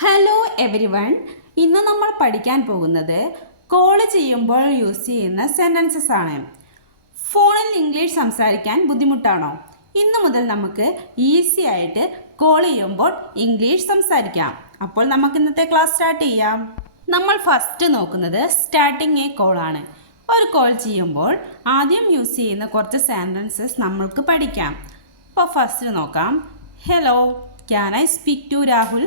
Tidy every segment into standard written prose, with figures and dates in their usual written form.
Hello every one. ഇന്ന് നമ്മൾ പഠിക്കാൻ പോകുന്നത് കോൾ ചെയ്യുമ്പോൾ യൂസ് ചെയ്യുന്ന സെൻറ്റൻസസ് ആണ്. ഫോണിൽ ഇംഗ്ലീഷ് സംസാരിക്കാൻ ബുദ്ധിമുട്ടാണോ? ഇന്ന് മുതൽ നമുക്ക് ഈസി ആയിട്ട് കോൾ ചെയ്യുമ്പോൾ ഇംഗ്ലീഷ് സംസാരിക്കാം. അപ്പോൾ നമുക്ക് ഇന്നത്തെ ക്ലാസ് സ്റ്റാർട്ട് ചെയ്യാം. നമ്മൾ ഫസ്റ്റ് നോക്കുന്നത് സ്റ്റാർട്ടിങ് എ കോൾ ആണ്. ഒരു കോൾ ചെയ്യുമ്പോൾ ആദ്യം യൂസ് ചെയ്യുന്ന കുറച്ച് സെൻറ്റൻസസ് നമ്മൾക്ക് പഠിക്കാം. അപ്പോൾ ഫസ്റ്റ് നോക്കാം. Hello, can I speak to Rahul?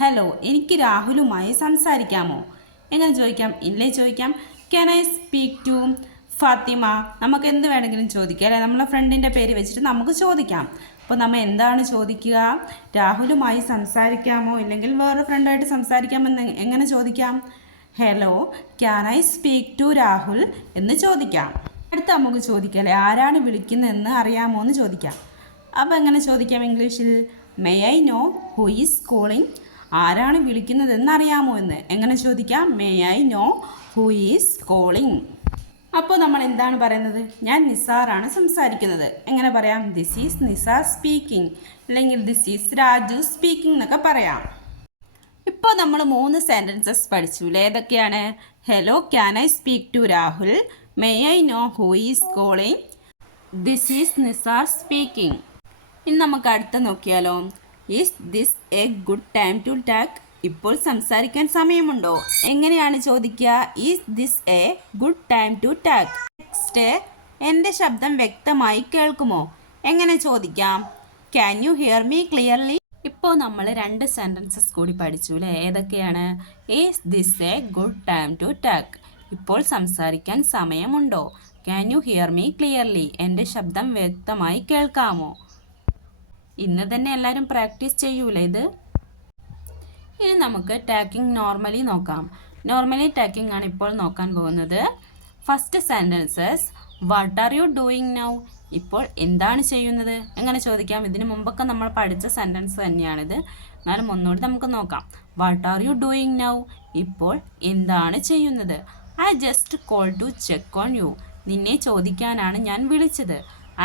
Hello, എനിക്ക് രാഹുലുമായി സംസാരിക്കാമോ? എങ്ങനെ ചോദിക്കാം? ഇല്ലേ ചോദിക്കാം. Can I speak to Fatima? നമുക്ക് എന്ത് വേണമെങ്കിലും ചോദിക്കാം അല്ലേ? നമ്മളെ ഫ്രണ്ടിൻ്റെ പേര് വെച്ചിട്ട് നമുക്ക് ചോദിക്കാം. അപ്പോൾ നമ്മൾ എന്താണ് ചോദിക്കുക? രാഹുലുമായി സംസാരിക്കാമോ ഇല്ലെങ്കിൽ വേറെ ഫ്രണ്ടായിട്ട് സംസാരിക്കാമെന്ന് എങ്ങനെ ചോദിക്കാം? Hello, can I speak to Rahul എന്ന് ചോദിക്കാം. അടുത്ത നമുക്ക് ചോദിക്കാം അല്ലേ, ആരാണ് വിളിക്കുന്നതെന്ന് അറിയാമോ എന്ന് ചോദിക്കാം. അപ്പോൾ എങ്ങനെ ചോദിക്കാം ഇംഗ്ലീഷിൽ? May I know who is calling? ആരാണ് വിളിക്കുന്നതെന്ന് അറിയാമോ എന്ന് എങ്ങനെ ചോദിക്കാം? May I know who is calling. അപ്പോൾ നമ്മൾ എന്താണ് പറയുന്നത്? ഞാൻ നിസാറാണ് സംസാരിക്കുന്നത്. എങ്ങനെ പറയാം? ദിസ് ഈസ് നിസാർ സ്പീക്കിംഗ്, അല്ലെങ്കിൽ ദിസ് ഈസ് രാജു സ്പീക്കിംഗ് എന്നൊക്കെ പറയാം. ഇപ്പോൾ നമ്മൾ 3 സെൻറ്റൻസസ് പഠിച്ചു. ഏതൊക്കെയാണ്? Hello, can I speak to Rahul? May I know who is calling? This is Nisar speaking. ഇനി നമുക്ക് അടുത്ത നോക്കിയാലോ. Is this a good time to talk? ഇപ്പോൾ സംസാരിക്കാൻ സമയമുണ്ടോ? എങ്ങനെയാണ് ചോദിക്കുക? Is this a good time to talk? Next, എൻ്റെ ശബ്ദം വ്യക്തമായി കേൾക്കുമോ? എങ്ങനെ ചോദിക്കാം? Can you hear me clearly? ഇപ്പോൾ നമ്മൾ 2 സെൻറ്റൻസസ് കൂടി പഠിച്ചു അല്ലേ? ഏതൊക്കെയാണ്? Is this a good time to talk? ഇപ്പോൾ സംസാരിക്കാൻ സമയമുണ്ടോ? Can you hear me clearly? എൻ്റെ ശബ്ദം വ്യക്തമായി കേൾക്കാമോ? ഇന്ന് തന്നെ എല്ലാവരും പ്രാക്ടീസ് ചെയ്യൂലേ ഇത്? ഇനി നമുക്ക് ടാക്കിംഗ് നോർമലി നോക്കാം. നോർമലി ടാക്കിംഗ് ആണ് ഇപ്പോൾ നോക്കാൻ പോകുന്നത്. First sentences, what are you doing now? ഇപ്പോൾ എന്താണ് ചെയ്യുന്നത്? എങ്ങനെ ചോദിക്കാം? ഇതിന് മുമ്പൊക്കെ നമ്മൾ പഠിച്ച സെൻറ്റൻസ് തന്നെയാണിത്, എന്നാലും ഒന്നുകൂടി നമുക്ക് നോക്കാം. What are you doing now? ഇപ്പോൾ എന്താണ് ചെയ്യുന്നത്? I just call to check on you. നിന്നെ ചോദിക്കാനാണ് ഞാൻ വിളിച്ചത്.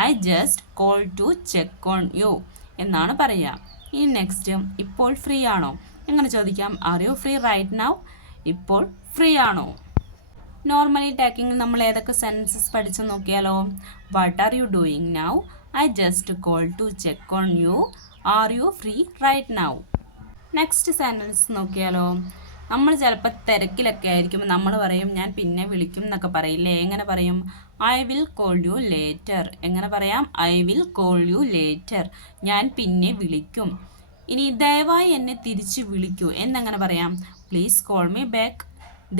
I just call to check on you എന്നാണ് പറയുക. ഇനി നെക്സ്റ്റ്, ഇപ്പോൾ ഫ്രീ ആണോ? എങ്ങനെ ചോദിക്കാം? Are you free right now? ഇപ്പോൾ ഫ്രീ ആണോ? നോർമലി ടാക്കിങ്ങിൽ നമ്മൾ ഏതൊക്കെ സെൻറ്റൻസസ് പഠിച്ചു നോക്കിയാലോ. What are you doing now? I just call to check on you. Are you free right now? Next sentence നോക്കിയാലോ. നമ്മൾ ചിലപ്പോൾ തിരക്കിലൊക്കെ ആയിരിക്കും, നമ്മൾ പറയും ഞാൻ പിന്നെ വിളിക്കും എന്നൊക്കെ പറയില്ലേ? എങ്ങനെ പറയും? I will call you later. എങ്ങനെ പറയാം? I will call you later. ഞാൻ പിന്നെ വിളിക്കും. ഇനി ദയവായി എന്നെ തിരിച്ച് വിളിക്കൂ എന്നെങ്ങനെ പറയാം? Please call me back.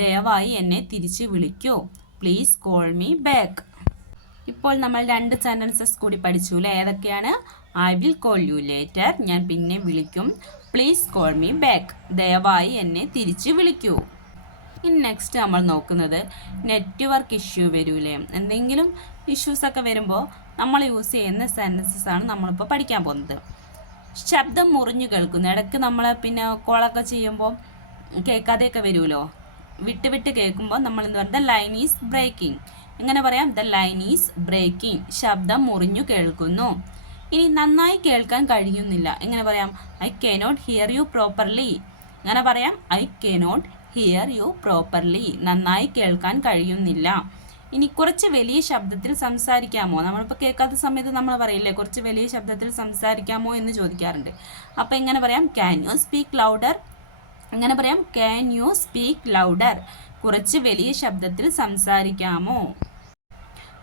ദയവായി എന്നെ തിരിച്ച് വിളിക്കൂ. Please call me back. ഇപ്പോൾ നമ്മൾ 2 സെൻറ്റൻസസ് കൂടി പഠിച്ചു അല്ലേ? ഏതൊക്കെയാണ്? I will call you later, ഞാൻ പിന്നെ വിളിക്കും. പ്ലീസ് കോൾ മീ ബാക്ക്, ദയവായി എന്നെ തിരിച്ച് വിളിക്കൂ. ഇനി നെക്സ്റ്റ് നമ്മൾ നോക്കുന്നത് നെറ്റ്വർക്ക് ഇഷ്യൂ വരൂലേ? എന്തെങ്കിലും ഇഷ്യൂസൊക്കെ വരുമ്പോൾ നമ്മൾ യൂസ് ചെയ്യുന്ന സെൻറ്റൻസസ് ആണ് നമ്മളിപ്പോൾ പഠിക്കാൻ പോകുന്നത്. ശബ്ദം മുറിഞ്ഞു കേൾക്കുന്നു. ഇടയ്ക്ക് നമ്മൾ പിന്നെ കോളൊക്കെ ചെയ്യുമ്പോൾ കേൾക്കാതെയൊക്കെ വരുമല്ലോ, വിട്ട് വിട്ട് കേൾക്കുമ്പോൾ നമ്മൾ എന്താ പറയുക? The line is breaking. എങ്ങനെ പറയാം? The line is breaking. ശബ്ദം മുറിഞ്ഞു കേൾക്കുന്നു. ഇനി നന്നായി കേൾക്കാൻ കഴിയുന്നില്ല. എങ്ങനെ പറയാം? I cannot hear you properly. എങ്ങനെ പറയാം? I cannot hear you properly. നന്നായി കേൾക്കാൻ കഴിയുന്നില്ല. ഇനി കുറച്ച് വലിയ ശബ്ദത്തിൽ സംസാരിക്കാമോ? നമ്മളിപ്പോൾ കേൾക്കാത്ത സമയത്ത് നമ്മൾ പറയില്ലേ, കുറച്ച് വലിയ ശബ്ദത്തിൽ സംസാരിക്കാമോ എന്ന് ചോദിക്കാറുണ്ട്. അപ്പോൾ എങ്ങനെ പറയാം? Can you speak louder? എങ്ങനെ പറയാം? Can you speak louder? കുറച്ച് വലിയ ശബ്ദത്തിൽ സംസാരിക്കാമോ?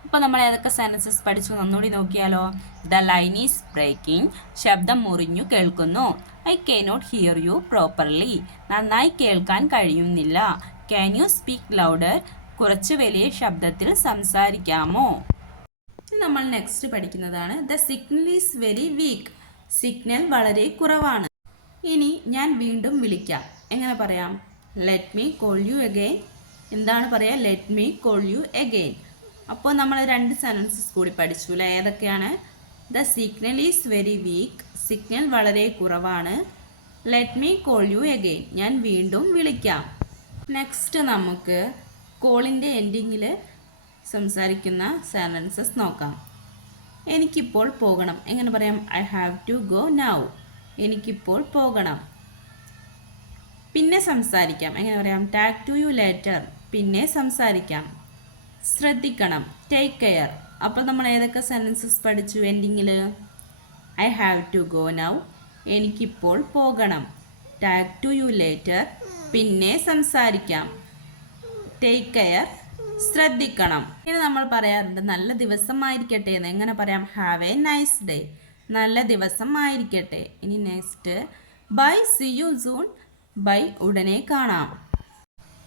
ഇപ്പോൾ നമ്മൾ ഏതൊക്കെ സെൻറ്റൻസസ് പഠിച്ചു ഒന്നുകൂടി നോക്കിയാലോ. The line is breaking. ശബ്ദം മുറിഞ്ഞു കേൾക്കുന്നു. I cannot hear you properly. നന്നായി കേൾക്കാൻ കഴിയുന്നില്ല. Can you speak louder? കുറച്ച് വലിയ ശബ്ദത്തിൽ സംസാരിക്കാമോ? നമ്മൾ നെക്സ്റ്റ് പഠിക്കുന്നതാണ് the signal is very weak. Signal വളരെ കുറവാണ്. ഇനി ഞാൻ വീണ്ടും വിളിക്കാം. എങ്ങനെ പറയാം? Let me call you again. എന്താണ് പറയുക? Let me call you again. അപ്പോൾ നമ്മൾ 2 സെൻറ്റൻസസ് കൂടി പഠിച്ചു അല്ലേ? ഏതൊക്കെയാണ്? The signal is very weak. Signal വളരെ കുറവാണ്. Let me call you again. ഞാൻ വീണ്ടും വിളിക്കാം. നെക്സ്റ്റ് നമുക്ക് കോളിൻ്റെ എൻഡിങ്ങിൽ സംസാരിക്കുന്ന സെൻറ്റൻസസ് നോക്കാം. എനിക്കിപ്പോൾ പോകണം. എങ്ങനെ പറയാം? I have to go now. എനിക്കിപ്പോൾ പോകണം. പിന്നെ സംസാരിക്കാം. എങ്ങനെ പറയാം? Talk to you later. പിന്നെ സംസാരിക്കാം. ശ്രദ്ധിക്കണം. Take care. അപ്പോൾ നമ്മൾ ഏതൊക്കെ സെൻറ്റൻസസ് പഠിച്ചു എൻഡിങ്ങിൽ? I have to go now. എനിക്കിപ്പോൾ പോകണം. Talk to you later. പിന്നെ സംസാരിക്കാം. Take care. ശ്രദ്ധിക്കണം. ഇനി നമ്മൾ പറയാറുണ്ട് നല്ല ദിവസമായിരിക്കട്ടെ എന്ന്. എങ്ങനെ പറയാം? Have a nice day. നല്ല ദിവസം ആയിരിക്കട്ടെ. ഇനി next bye, see you soon. Bye, ഉടനെ കാണാം.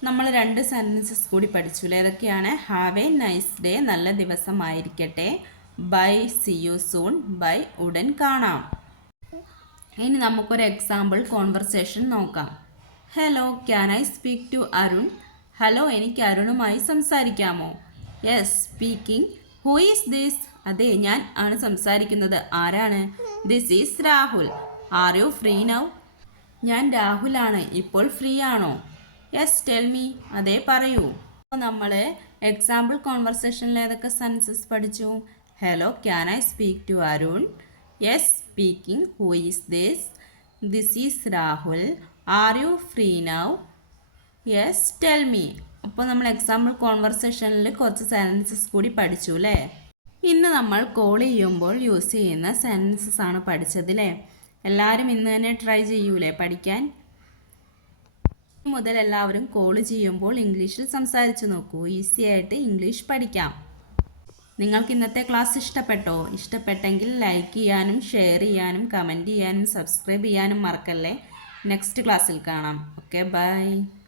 നമ്മൾ 2 സെൻറ്റൻസസ് കൂടി പഠിച്ചു. ഏതൊക്കെയാണ്? ഹാവ് എ നൈസ് ഡേ, നല്ല ദിവസമായിരിക്കട്ടെ. Bye, see you soon. Bye, ഉടൻ കാണാം. ഇനി നമുക്കൊരു എക്സാമ്പിൾ കോൺവെർസേഷൻ നോക്കാം. Hello, can I speak to Arun? Hello, എനിക്ക് അരുണുമായി സംസാരിക്കാമോ? Yes, speaking. Who is this? അതെ, ഞാൻ ആണ് സംസാരിക്കുന്നത്. ആരാണ്? This is Rahul. Are you free now? ഞാൻ രാഹുലാണ്. ഇപ്പോൾ ഫ്രീ ആണോ? Yes, tell me. അതെ, പറയൂ. അപ്പോൾ നമ്മൾ എക്സാമ്പിൾ കോൺവെർസേഷനിൽ ഏതൊക്കെ സെൻറ്റൻസസ് പഠിച്ചു? Hello, can I speak to Arun? Yes, speaking. Who is this? This is Rahul. Are you free now? Yes, tell me. അപ്പോൾ നമ്മൾ എക്സാമ്പിൾ കോൺവെർസേഷനിൽ കുറച്ച് സെൻറ്റൻസസ് കൂടി പഠിച്ചു അല്ലേ? ഇന്ന് നമ്മൾ കോൾ ചെയ്യുമ്പോൾ യൂസ് ചെയ്യുന്ന സെൻറ്റൻസസ് ആണ് പഠിച്ചതില്ലേ? എല്ലാവരും ഇന്ന് തന്നെ ട്രൈ ചെയ്യൂലേ പഠിക്കാൻ? മുതൽ എല്ലാവരും കോൾ ചെയ്യുമ്പോൾ ഇംഗ്ലീഷിൽ സംസാരിച്ച് നോക്കൂ. ഈസി ആയിട്ട് ഇംഗ്ലീഷ് പഠിക്കാം. നിങ്ങൾക്ക് ഇന്നത്തെ ക്ലാസ് ഇഷ്ടപ്പെട്ടോ? ഇഷ്ടപ്പെട്ടെങ്കിൽ ലൈക്ക് ചെയ്യാനും ഷെയർ ചെയ്യാനും കമൻറ്റ് ചെയ്യാനും സബ്സ്ക്രൈബ് ചെയ്യാനും മറക്കല്ലേ. നെക്സ്റ്റ് ക്ലാസ്സിൽ കാണാം. Okay, by.